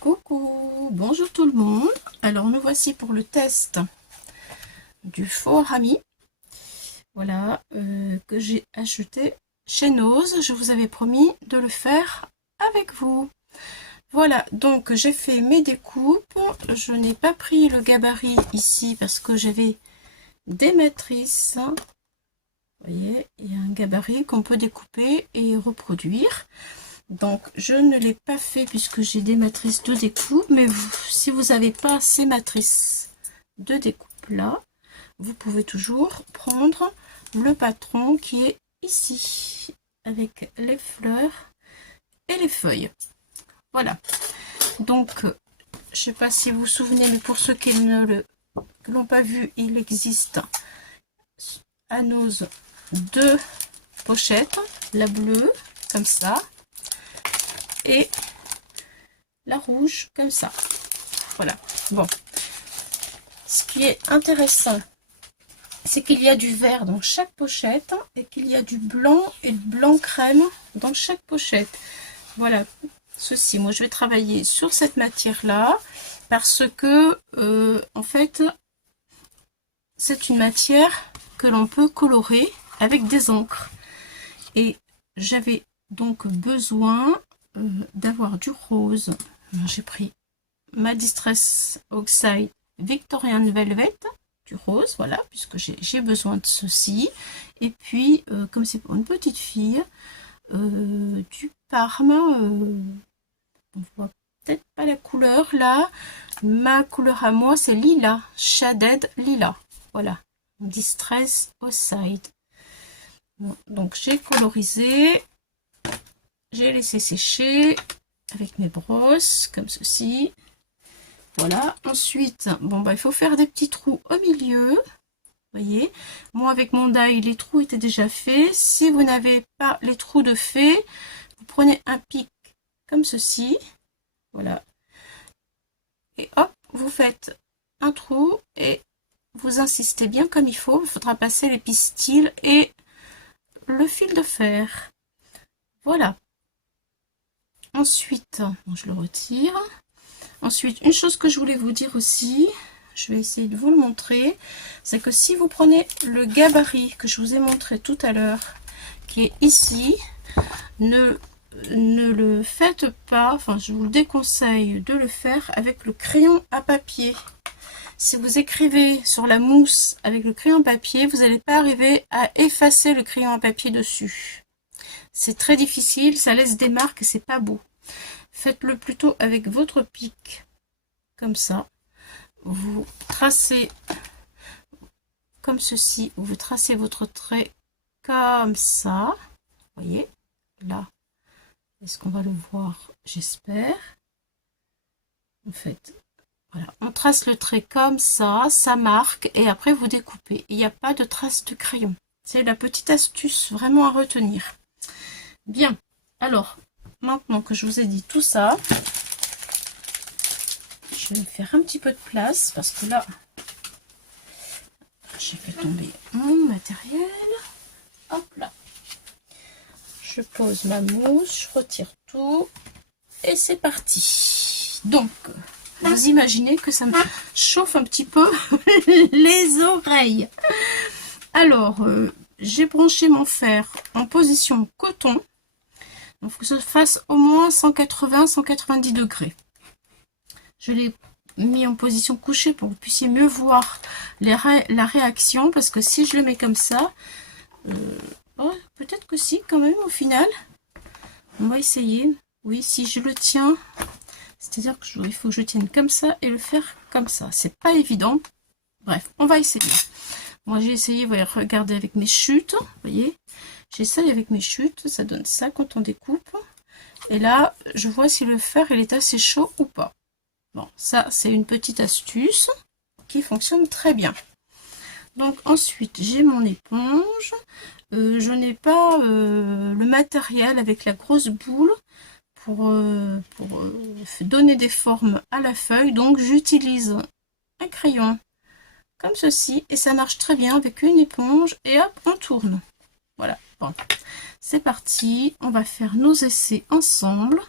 Coucou, bonjour tout le monde. Alors nous voici pour le test du faux rami. Voilà, que j'ai acheté chez Nose. Je vous avais promis de le faire avec vous. Voilà, donc j'ai fait mes découpes. Je n'ai pas pris le gabarit ici parce que j'avais des matrices. Vous voyez, il y a un gabarit qu'on peut découper et reproduire. Donc je ne l'ai pas fait puisque j'ai des matrices de découpe, mais si vous n'avez pas ces matrices de découpe là, vous pouvez toujours prendre le patron qui est ici avec les fleurs et les feuilles. Voilà, donc je sais pas si vous vous souvenez, mais pour ceux qui ne l'ont pas vu, il existe à Nose deux pochettes, la bleue comme ça et la rouge comme ça. Voilà. Bon, ce qui est intéressant, c'est qu'il y a du vert dans chaque pochette et qu'il y a du blanc et le blanc crème dans chaque pochette. Voilà, ceci. Moi, je vais travailler sur cette matière-là parce que, en fait, c'est une matière que l'on peut colorer avec des encres. Et j'avais donc besoin d'avoir du rose. J'ai pris ma Distress Oxide Victorian Velvet, du rose, voilà, puisque j'ai besoin de ceci. Et puis, comme c'est pour une petite fille, du Parme, on voit peut-être pas la couleur là. Ma couleur à moi, c'est lilas, Shaded Lilas. Voilà, Distress Oxide. Bon, donc j'ai colorisé. J'ai laissé sécher avec mes brosses, comme ceci. Voilà. Ensuite, bon, bah, il faut faire des petits trous au milieu. Vous voyez, moi, avec mon die, les trous étaient déjà faits. Si vous n'avez pas les trous de fait, vous prenez un pic comme ceci. Voilà. Et hop, vous faites un trou et vous insistez bien comme il faut. Il faudra passer les pistils et le fil de fer. Voilà. Ensuite, je le retire. Ensuite, une chose que je voulais vous dire aussi, je vais essayer de vous le montrer, c'est que si vous prenez le gabarit que je vous ai montré tout à l'heure, qui est ici, ne le faites pas, enfin je vous déconseille de le faire avec le crayon à papier. Si vous écrivez sur la mousse avec le crayon à papier, vous n'allez pas arriver à effacer le crayon à papier dessus. C'est très difficile, ça laisse des marques et c'est pas beau. Faites-le plutôt avec votre pic, comme ça. Vous tracez comme ceci, vous tracez votre trait comme ça. Vous voyez, là, est-ce qu'on va le voir? J'espère. En fait, voilà, on trace le trait comme ça marque, et après vous découpez. Il n'y a pas de trace de crayon. C'est la petite astuce vraiment à retenir. Bien, alors, maintenant que je vous ai dit tout ça, je vais faire un petit peu de place parce que là, j'ai fait tomber mon matériel. Hop là. Je pose ma mousse, je retire tout et c'est parti. Donc, vous imaginez que ça me chauffe un petit peu les oreilles. Alors, j'ai branché mon fer en position coton. Il faut que ça fasse au moins 180-190 degrés. Je l'ai mis en position couchée pour que vous puissiez mieux voir la réaction, parce que si je le mets comme ça, oh, peut-être que si, quand même, au final. On va essayer. Oui, si je le tiens, c'est-à-dire qu'il faut que je tienne comme ça et le faire comme ça. C'est pas évident. Bref, on va essayer. Moi, j'ai essayé, vous voyez, regardez avec mes chutes, vous voyez. J'essaye avec mes chutes, ça donne ça quand on découpe. Et là, je vois si le fer il est assez chaud ou pas. Bon, ça, c'est une petite astuce qui fonctionne très bien. Donc, ensuite, j'ai mon éponge. Je n'ai pas le matériel avec la grosse boule pour donner des formes à la feuille. Donc, j'utilise un crayon comme ceci. Et ça marche très bien avec une éponge. Et hop, on tourne. Voilà. Bon, c'est parti. On va faire nos essais ensemble.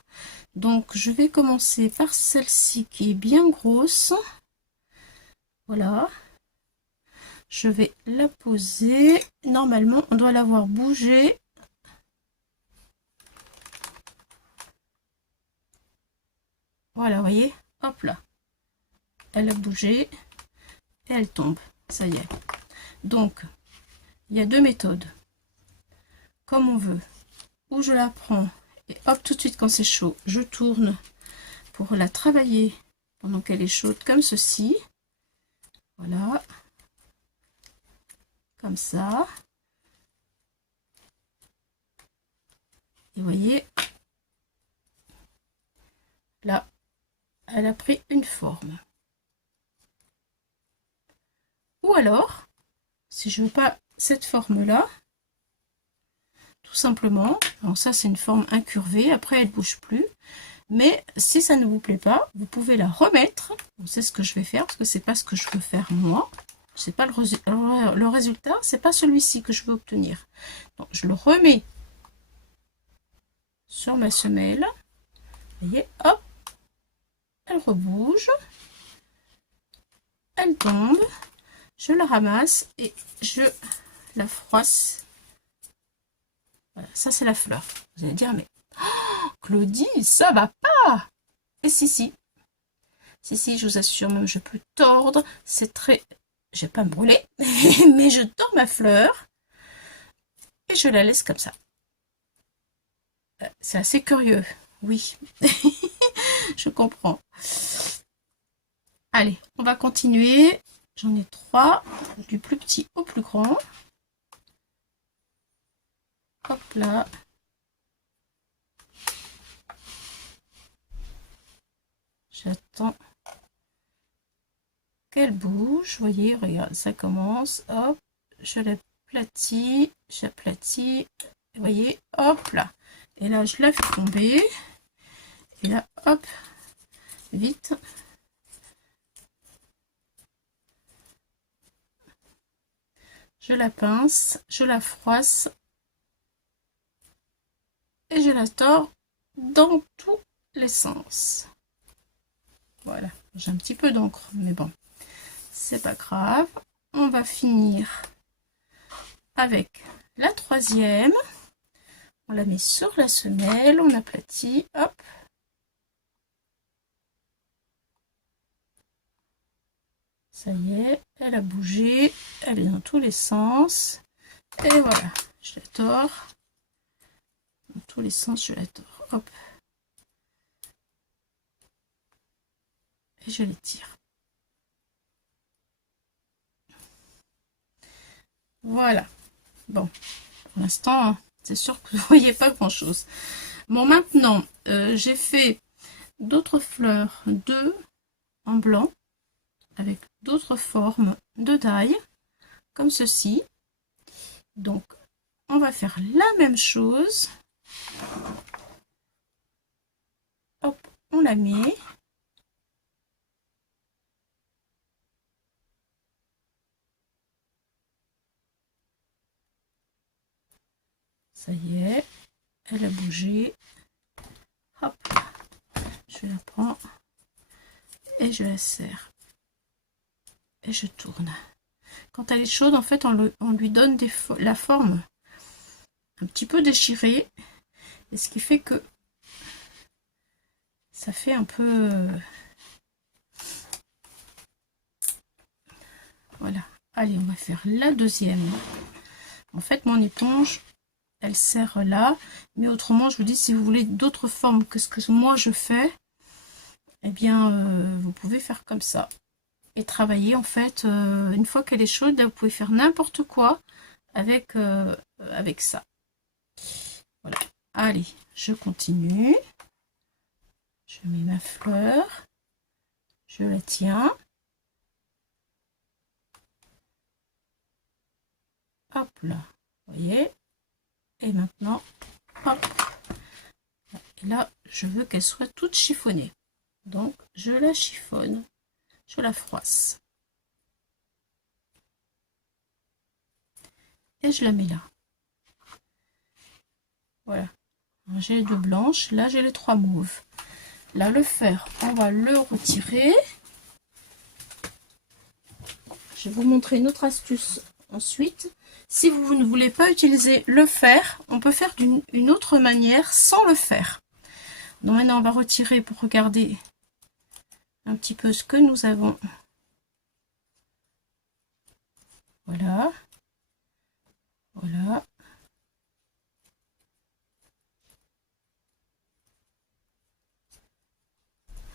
Donc je vais commencer par celle-ci qui est bien grosse. Voilà. Je vais la poser. Normalement, on doit l'avoir bougé. Voilà, vous voyez, hop là. Elle a bougé et elle tombe. Ça y est. Donc, il y a deux méthodes. Comme on veut. Ou je la prends et hop, tout de suite quand c'est chaud, je tourne pour la travailler pendant qu'elle est chaude, comme ceci. Voilà. Comme ça. Et vous voyez, là, elle a pris une forme. Ou alors, si je veux pas cette forme-là, tout simplement, alors ça c'est une forme incurvée, après elle bouge plus. Mais si ça ne vous plaît pas, vous pouvez la remettre. C'est ce que je vais faire parce que c'est pas ce que je veux faire moi. C'est pas le résultat, c'est pas celui-ci que je veux obtenir. Donc je le remets sur ma semelle. Vous voyez, hop, elle rebouge, elle tombe, je la ramasse et je la froisse. Voilà, ça c'est la fleur. Vous allez dire, mais oh, Claudie, ça va pas. Et si, je vous assure, même je peux tordre, c'est très... Je vais pas me brûler, mais je tords ma fleur et je la laisse comme ça. C'est assez curieux, oui, je comprends. Allez, on va continuer. J'en ai 3, du plus petit au plus grand. Hop là. J'attends qu'elle bouge. Vous voyez, regarde, ça commence. Hop, je l'aplatis, j'aplatis. Vous voyez, hop là. Et là, je la fais tomber. Et là, hop, vite. Je la pince, je la froisse. Et je la tords dans tous les sens. Voilà, j'ai un petit peu d'encre, mais bon, c'est pas grave. On va finir avec la troisième. On la met sur la semelle, on aplatit, hop. Ça y est, elle a bougé, elle est dans tous les sens. Et voilà, je la tords. Dans tous les sens, je la tords, hop. Et je l'étire. Voilà. Bon, pour l'instant, c'est sûr que vous ne voyez pas grand-chose. Bon, maintenant, j'ai fait d'autres fleurs, 2 en blanc, avec d'autres formes de taille, comme ceci. Donc, on va faire la même chose. Hop, on la met. Ça y est, elle a bougé. Hop, je la prends et je la serre. Et je tourne. Quand elle est chaude, en fait, on lui donne la forme un petit peu déchirée. Et ce qui fait que ça fait un peu... Voilà. Allez, on va faire la deuxième. En fait, mon éponge, elle sert là. Mais autrement, je vous dis, si vous voulez d'autres formes que ce que moi je fais, eh bien, vous pouvez faire comme ça. Et travailler, en fait, une fois qu'elle est chaude, là, vous pouvez faire n'importe quoi avec, avec ça. Voilà. Allez, je continue. Je mets ma fleur. Je la tiens. Hop là. Vous voyez? Et maintenant, hop. Et là, je veux qu'elle soit toute chiffonnée. Donc, je la chiffonne. Je la froisse. Et je la mets là. Voilà. J'ai les 2 blanches. Là, j'ai les 3 mauves. Là, le fer, on va le retirer. Je vais vous montrer une autre astuce ensuite. Si vous ne voulez pas utiliser le fer, on peut faire d'une autre manière sans le fer. Donc maintenant, on va retirer pour regarder un petit peu ce que nous avons. Voilà. Voilà.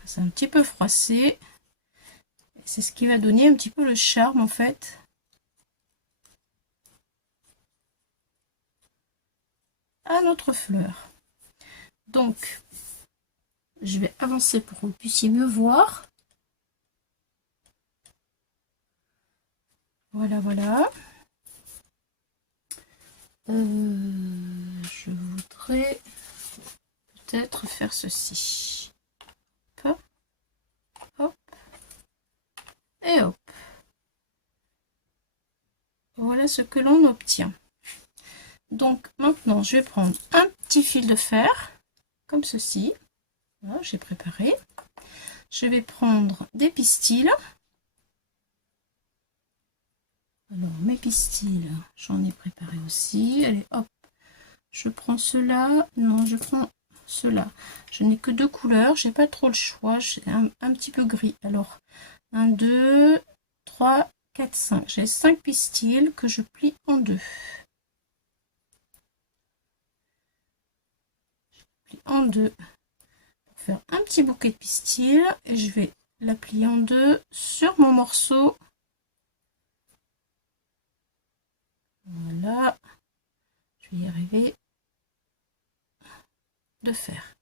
C'est un petit peu froissé. C'est ce qui va donner un petit peu le charme en fait. À notre fleur. Donc, je vais avancer pour que vous puissiez mieux voir. Voilà, voilà. Je voudrais peut-être faire ceci. Hop, hop, et hop. Voilà ce que l'on obtient. Donc maintenant, je vais prendre un petit fil de fer, comme ceci. Voilà, j'ai préparé. Je vais prendre des pistils. Alors, mes pistils, j'en ai préparé aussi. Allez, hop. Je prends cela. Non, je prends cela. Je n'ai que deux couleurs. J'ai pas trop le choix. J'ai un petit peu gris. Alors, 1, 2, 3, 4, 5. J'ai 5 pistils que je plie en deux. Je plie en deux pour faire un petit bouquet de pistils. Et je vais la plier en deux sur mon morceau. Voilà. Je vais y arriver. De faire.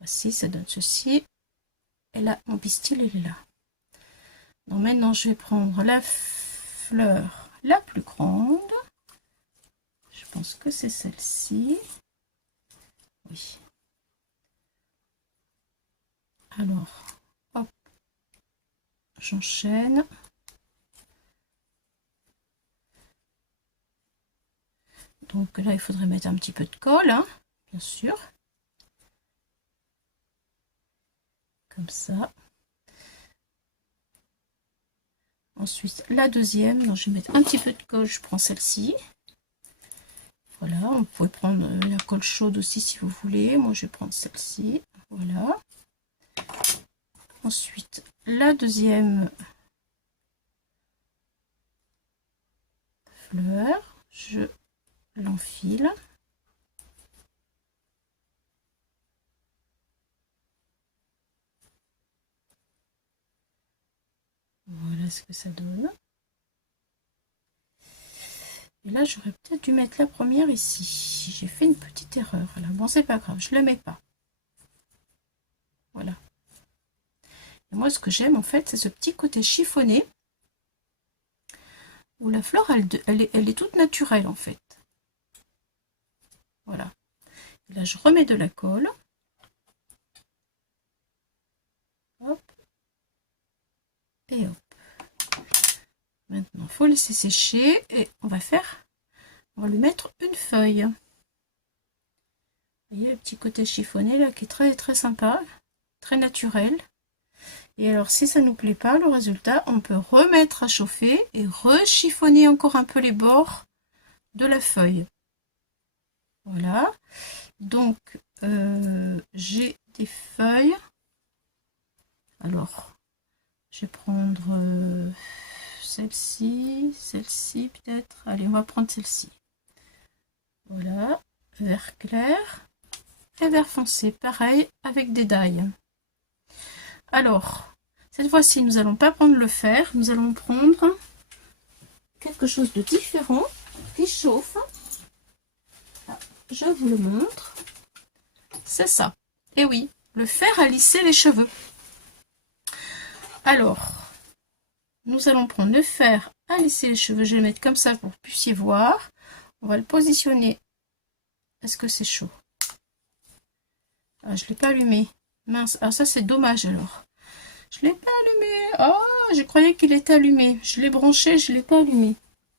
Voici, ça donne ceci. Et là, mon pistil, il est là. Donc maintenant, je vais prendre la fleur la plus grande. Je pense que c'est celle-ci. Oui. Alors, hop, j'enchaîne. Donc là, il faudrait mettre un petit peu de colle, hein, bien sûr. Comme ça. Ensuite, la deuxième, donc je vais mettre un petit peu de colle, je prends celle-ci. Voilà, on peut prendre la colle chaude aussi si vous voulez. Moi, je vais prendre celle-ci. Voilà. Ensuite, la deuxième fleur, je l'enfile. Voilà ce que ça donne. Et là, j'aurais peut-être dû mettre la première ici. J'ai fait une petite erreur. Là. Bon, c'est pas grave, je ne la mets pas. Voilà. Et moi, ce que j'aime, en fait, c'est ce petit côté chiffonné. Où la fleur, elle est toute naturelle, en fait. Voilà. Et là, je remets de la colle. Hop. Et hop. Maintenant, il faut laisser sécher. Et on va lui mettre une feuille. Vous voyez le petit côté chiffonné là qui est très très sympa, très naturel. Et alors si ça nous plaît pas le résultat, on peut remettre à chauffer et rechiffonner encore un peu les bords de la feuille. Voilà. Donc j'ai des feuilles. Alors je vais prendre celle-ci, celle-ci peut-être. Allez, on va prendre celle-ci. Voilà, vert clair. Et vert foncé, pareil avec des dailles. Alors, cette fois-ci, nous n'allons pas prendre le fer, nous allons prendre quelque chose de différent qui chauffe. Ah, je vous le montre. C'est ça. Et oui, le fer a lissé les cheveux. Alors, nous allons prendre le fer à lisser les cheveux. Je vais le mettre comme ça pour que vous puissiez voir. On va le positionner. Est-ce que c'est chaud? Ah, je ne l'ai pas allumé. Mince. Ah, ça, c'est dommage alors. Je ne l'ai pas allumé. Oh, je croyais qu'il était allumé. Je l'ai branché, je ne l'ai pas allumé.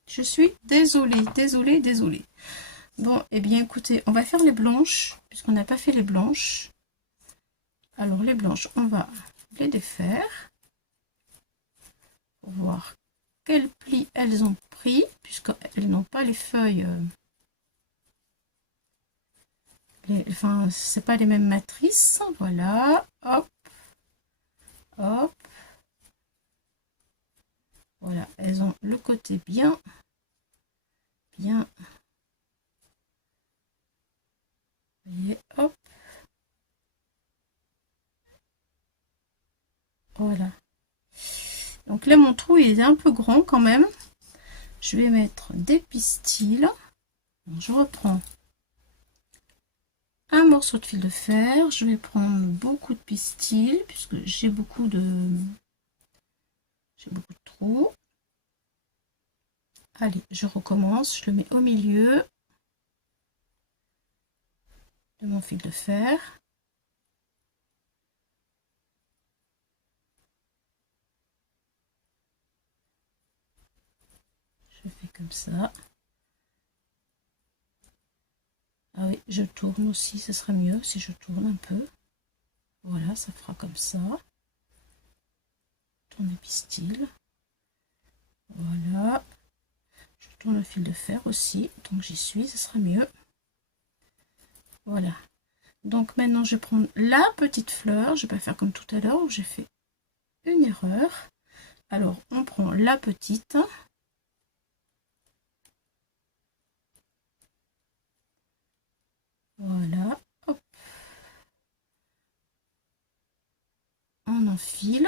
Je suis désolée, désolée, désolée. Bon, eh bien, écoutez, on va faire les blanches, puisqu'on n'a pas fait les blanches. Alors les blanches, on va les défaire pour voir quels plis elles ont pris, puisqu'elles n'ont pas les feuilles, enfin c'est pas les mêmes matrices. Voilà, hop, hop, voilà, elles ont le côté bien, vous voyez, hop, voilà. Donc là mon trou il est un peu grand quand même. Je vais mettre des pistils. Je reprends un morceau de fil de fer. Je vais prendre beaucoup de pistils puisque j'ai beaucoup de trous. Allez, je recommence. Je le mets au milieu de mon fil de fer. Je fais comme ça. Ah oui, je tourne aussi, ce sera mieux si je tourne un peu. Voilà, ça fera comme ça. Tourne les pistils. Voilà. Je tourne le fil de fer aussi, donc j'y suis, ce sera mieux. Voilà. Donc maintenant je vais prendre la petite fleur. Je vais pas faire comme tout à l'heure où j'ai fait une erreur. Alors on prend la petite. Voilà, hop. On enfile.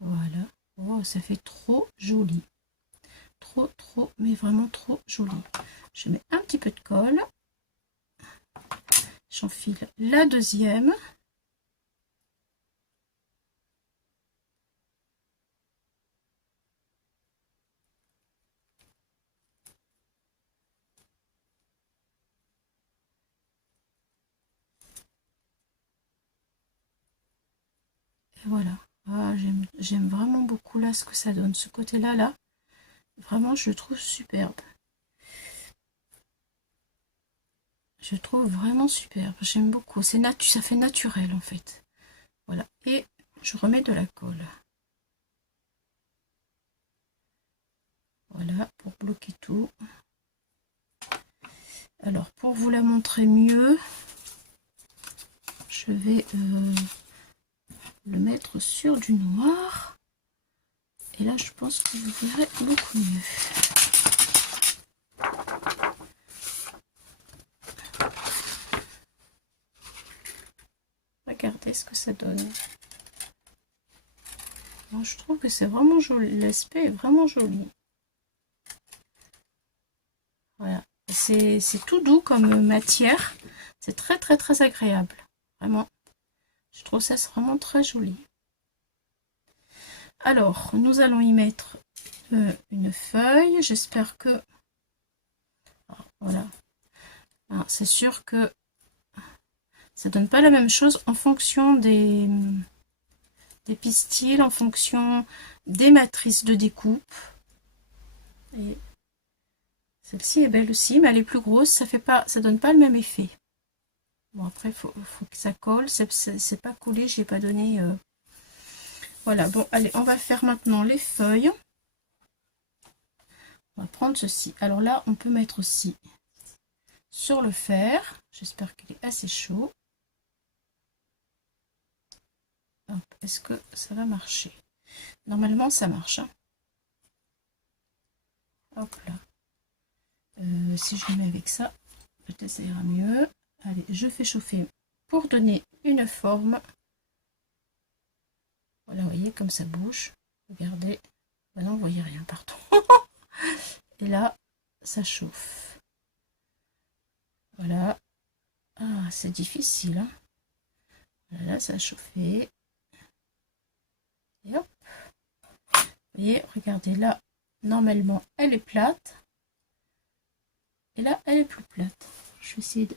Voilà. Oh, ça fait trop joli. Trop, mais vraiment trop joli. Je mets un petit peu de colle. J'enfile la deuxième. Et voilà. Ah, j'aime vraiment beaucoup là ce que ça donne. Ce côté-là, là, vraiment, je le trouve superbe. Je trouve vraiment superbe. J'aime beaucoup. Ça fait naturel en fait. Voilà. Et je remets de la colle. Voilà, pour bloquer tout. Alors, pour vous la montrer mieux, je vais le mettre sur du noir. Et là, je pense que vous verrez beaucoup mieux. Regardez ce que ça donne. Bon, je trouve que c'est vraiment joli. L'aspect est vraiment joli. Voilà. C'est tout doux comme matière. C'est très agréable. Vraiment. Je trouve ça vraiment très joli. Alors, nous allons y mettre une feuille. J'espère que... Voilà. C'est sûr que ça donne pas la même chose en fonction des pistils, en fonction des matrices de découpe. Et celle-ci est belle aussi, mais elle est plus grosse, ça donne pas le même effet. Bon, après, faut que ça colle, c'est pas collé, j'ai pas donné... Voilà, bon, allez, on va faire maintenant les feuilles. On va prendre ceci. Alors là, on peut mettre aussi sur le fer. J'espère qu'il est assez chaud. Est-ce que ça va marcher? Normalement, ça marche. Hein. Hop là. Si je le mets avec ça, peut-être ça ira mieux. Allez, je fais chauffer pour donner une forme. Voilà, vous voyez comme ça bouge. Regardez. Ben non, vous voyez rien, pardon. Et là, ça chauffe. Voilà. Ah, c'est difficile. Hein. Voilà, ça a chauffé. Et hop. Vous voyez, regardez là. Normalement, elle est plate. Et là, elle est plus plate. Je vais essayer de...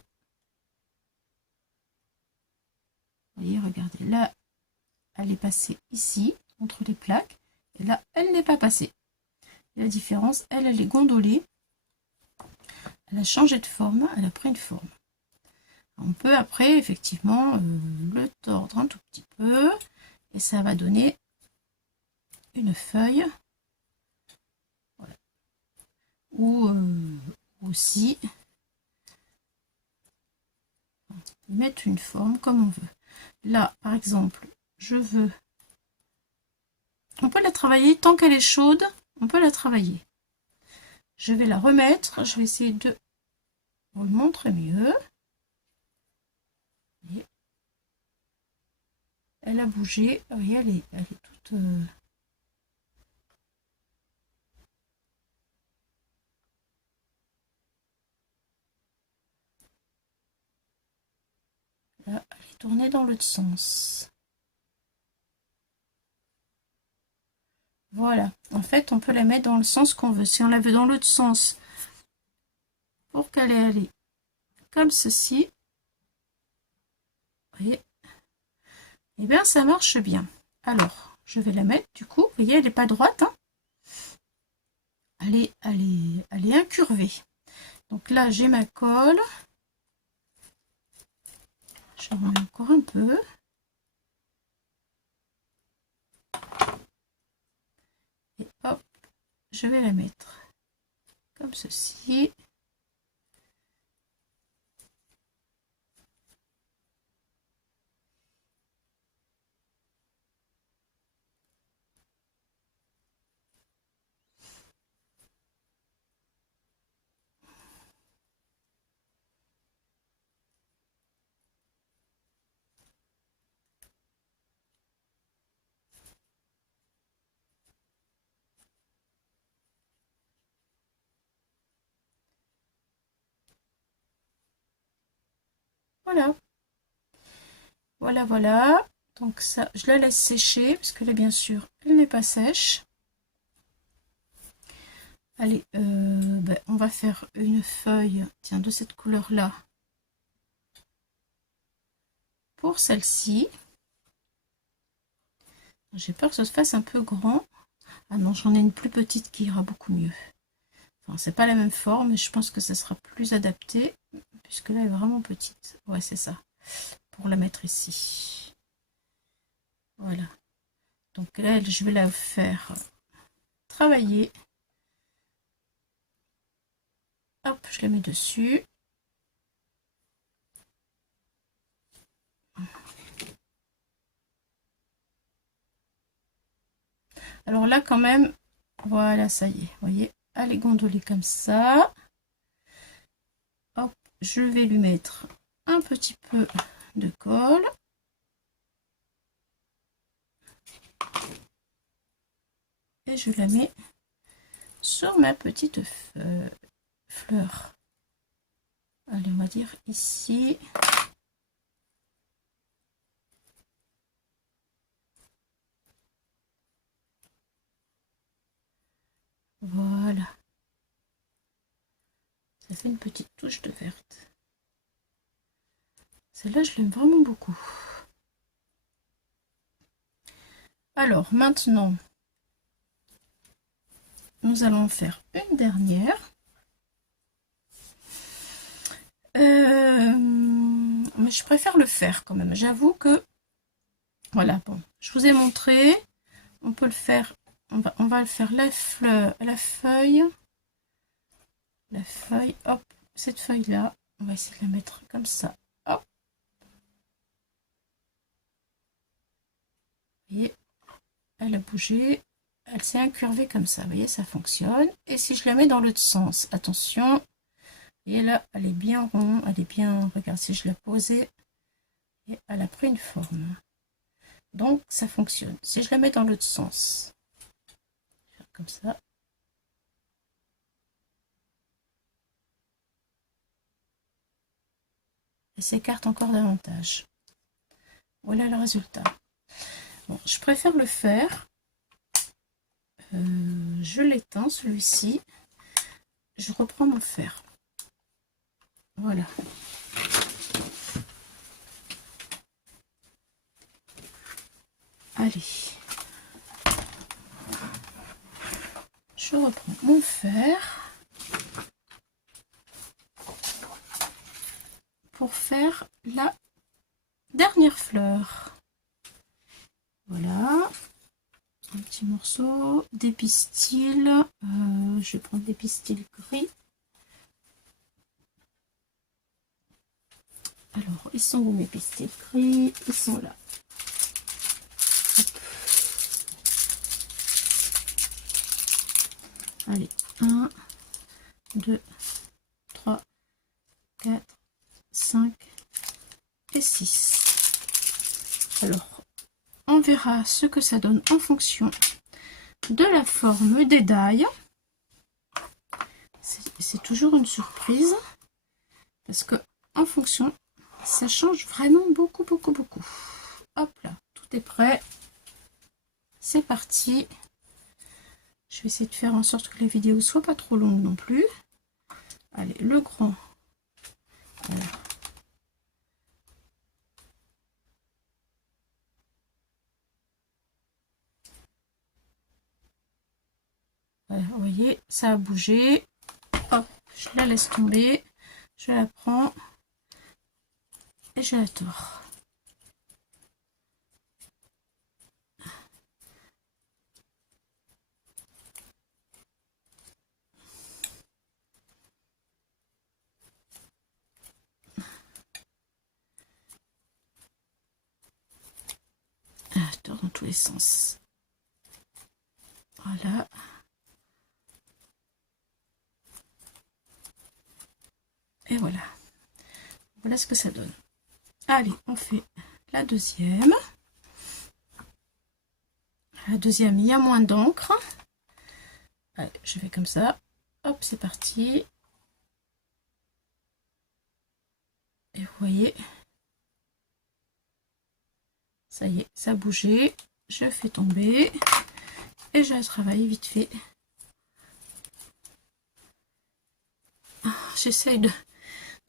Vous voyez, regardez. Là, elle est passée ici, entre les plaques. Et là, elle n'est pas passée. Et la différence, elle est gondolée. Elle a changé de forme. Elle a pris une forme. On peut après effectivement le tordre un tout petit peu et ça va donner une feuille. Voilà. Ou aussi mettre une forme comme on veut. Là par exemple je veux, on peut la travailler tant qu'elle est chaude, on peut la travailler. Je vais la remettre, je vais essayer de vous le montrer mieux. Et elle a bougé, vous voyez, elle est toute là, elle est tournée dans l'autre sens. Voilà, en fait on peut la mettre dans le sens qu'on veut. Si on la veut dans l'autre sens pour qu'elle ait allé comme ceci, vous voyez, et bien ça marche bien. Alors je vais la mettre, du coup vous voyez elle n'est pas droite, hein, elle est incurvée. Donc là j'ai ma colle, je remets encore un peu. Et hop, je vais la mettre comme ceci. Voilà. Voilà, voilà. Donc ça, je la laisse sécher, parce que là, bien sûr, elle n'est pas sèche. Allez, ben, on va faire une feuille, tiens, de cette couleur-là. Pour celle-ci. J'ai peur que ça se fasse un peu grand. Ah non, j'en ai une plus petite qui ira beaucoup mieux. Enfin, c'est pas la même forme, mais je pense que ça sera plus adapté, puisque là, elle est vraiment petite. Ouais, c'est ça. Pour la mettre ici. Voilà. Donc là, je vais la faire travailler. Hop, je la mets dessus. Alors là, quand même, voilà, ça y est, vous voyez, elle est gondolée comme ça. Hop, je vais lui mettre un petit peu de colle. Et je la mets sur ma petite fleur. Allez, on va dire ici. Voilà. Ça fait une petite touche de verte. Celle-là, je l'aime vraiment beaucoup. Alors, maintenant, nous allons faire une dernière. Mais je préfère le faire quand même. J'avoue que, voilà, bon, je vous ai montré. On peut le faire, on va le faire la feuille, hop, cette feuille là, on va essayer de la mettre comme ça, hop. Vous voyez, elle a bougé, elle s'est incurvée comme ça, vous voyez, ça fonctionne. Et si je la mets dans l'autre sens, attention, et là, elle est bien ronde, elle est bien, regarde, si je la posais, et elle a pris une forme. Donc, ça fonctionne. Si je la mets dans l'autre sens, comme ça, elle s'écarte encore davantage. Voilà le résultat. Bon, je préfère le faire. Je l'éteins celui-ci. Je reprends mon fer. Voilà. Allez. Je reprends mon fer. Pour faire la dernière fleur. Voilà, un petit morceau, des pistils, je vais prendre des pistils gris. Alors, ils sont où mes pistils gris? Ils sont là. Hop. Allez, 1, 2, 3, 4, 5 et 6. Alors, on verra ce que ça donne en fonction de la forme des dailles. C'est toujours une surprise parce que en fonction, ça change vraiment beaucoup. Hop là, tout est prêt. C'est parti. Je vais essayer de faire en sorte que les vidéos ne soient pas trop longues non plus. Allez, le grand. Voilà. Voilà, vous voyez, ça a bougé. Hop, je la laisse tomber. Je la prends. Et je la tords. Tord dans tous les sens. Voilà. Et voilà. Voilà ce que ça donne. Allez, on fait la deuxième. La deuxième, il y a moins d'encre. Allez, je fais comme ça. Hop, c'est parti. Et vous voyez, ça y est, ça a bougé. Je fais tomber. Et je la travaille vite fait. J'essaye de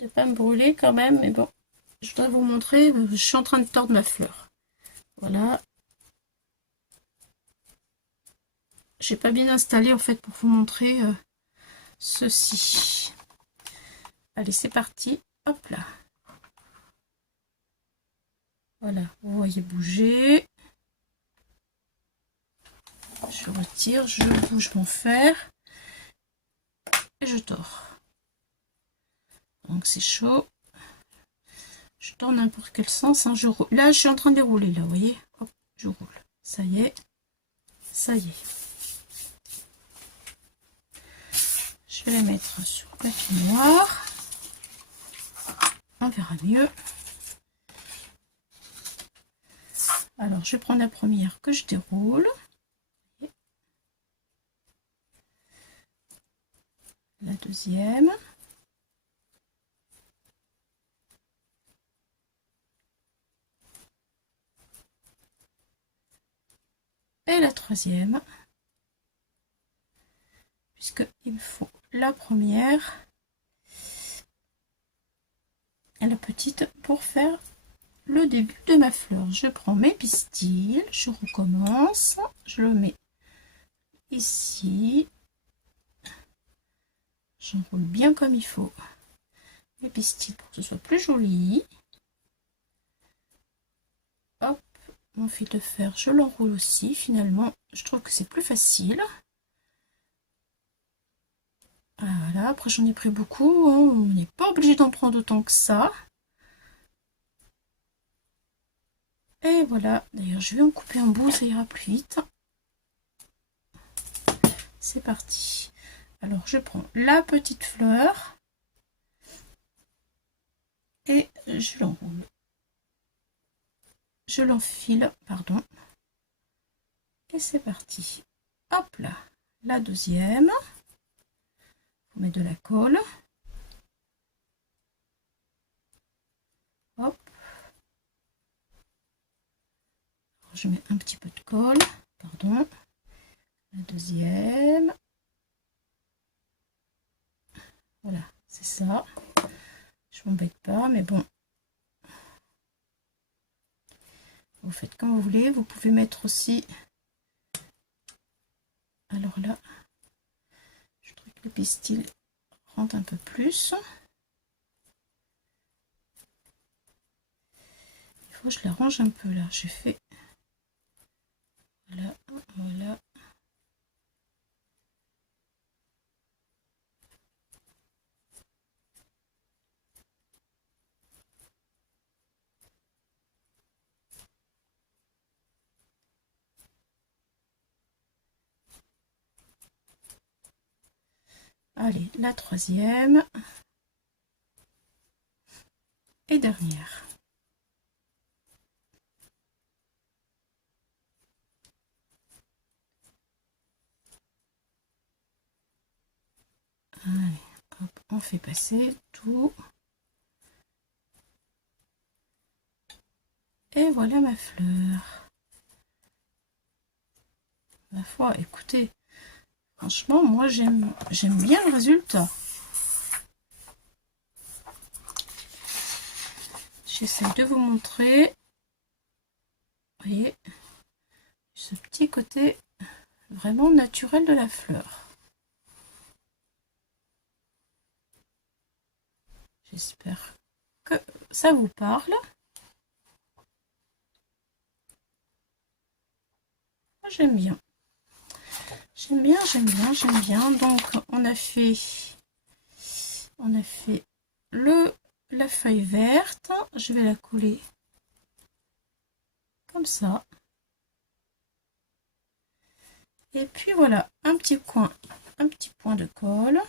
ne pas me brûler quand même. Mais bon, je dois vous montrer. Je suis en train de tordre ma fleur. Voilà. J'ai pas bien installé en fait pour vous montrer ceci. Allez, c'est parti. Hop là. Voilà, vous voyez bouger. Je retire, je bouge mon fer. Et je tords. Donc c'est chaud. Je tords n'importe quel sens. Hein, je roule. Là, je suis en train de dérouler. Là, vous voyez. Hop, je roule. Ça y est. Ça y est. Je vais les mettre sur le papier noir. On verra mieux. Alors, je vais prendre la première que je déroule. La deuxième. Et la troisième. Puisqu'il me faut la première et la petite pour faire le début de ma fleur. Je prends mes pistils, je recommence, je le mets ici, j'enroule bien comme il faut mes pistils pour que ce soit plus joli. Hop, mon fil de fer, je l'enroule aussi. Finalement, je trouve que c'est plus facile. Voilà, après j'en ai pris beaucoup, on n'est pas obligé d'en prendre autant que ça. Et voilà, d'ailleurs je vais en couper un bout, ça ira plus vite. C'est parti. Alors je prends la petite fleur et je l'enroule. Je l'enfile, pardon. Et c'est parti. Hop là, la deuxième. On met de la colle. Hop. Alors, je mets un petit peu de colle, pardon. La deuxième. Voilà, c'est ça. Je m'embête pas, mais bon. Vous faites comme vous voulez. Vous pouvez mettre aussi. Alors là, je trouve que le pistil rentre un peu plus. faut que je la range un peu là. J'ai fait. Voilà, voilà. Allez, la troisième. Et dernière. Allez, hop, on fait passer tout. Et voilà ma fleur. Ma foi, écoutez, franchement, moi j'aime bien le résultat. J'essaie de vous montrer. Vous voyez, ce petit côté vraiment naturel de la fleur. J'espère que ça vous parle. J'aime bien. J'aime bien, j'aime bien, j'aime bien. Donc on a fait la feuille verte. Je vais la coller comme ça. Et puis voilà, un petit point de colle.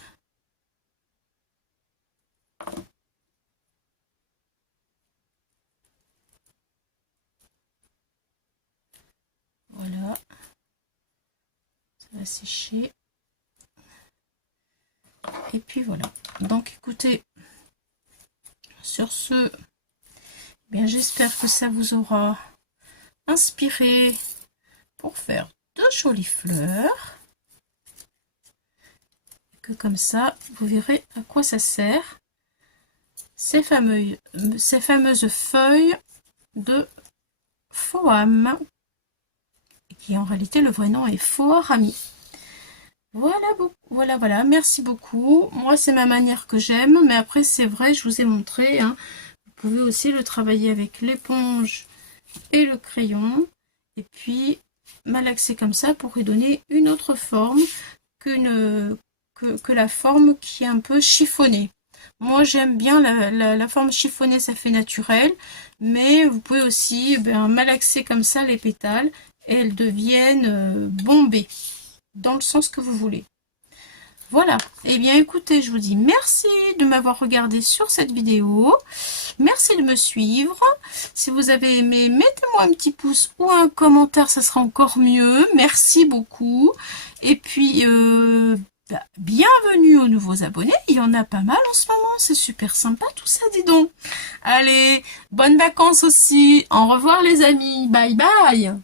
Voilà, ça va sécher. Et puis voilà. Donc écoutez, sur ce, bien j'espère que ça vous aura inspiré pour faire de jolies fleurs. Et que comme ça, vous verrez à quoi ça sert. Ces fameuses feuilles de Foham, qui en réalité le vrai nom est Foharami. Voilà, merci beaucoup. Moi, c'est ma manière que j'aime, mais après, c'est vrai, je vous ai montré, hein, vous pouvez aussi le travailler avec l'éponge et le crayon, et puis malaxer comme ça pour lui donner une autre forme que la forme qui est un peu chiffonnée. Moi, j'aime bien la forme chiffonnée, ça fait naturel, mais vous pouvez aussi malaxer comme ça les pétales et elles deviennent bombées, dans le sens que vous voulez. Voilà, et bien écoutez, je vous dis merci de m'avoir regardé sur cette vidéo. Merci de me suivre. Si vous avez aimé, mettez-moi un petit pouce ou un commentaire, ça sera encore mieux. Merci beaucoup. Et puis, bienvenue aux nouveaux abonnés. Il y en a pas mal en ce moment. C'est super sympa tout ça, dis donc. Allez, bonnes vacances aussi. Au revoir les amis. Bye bye.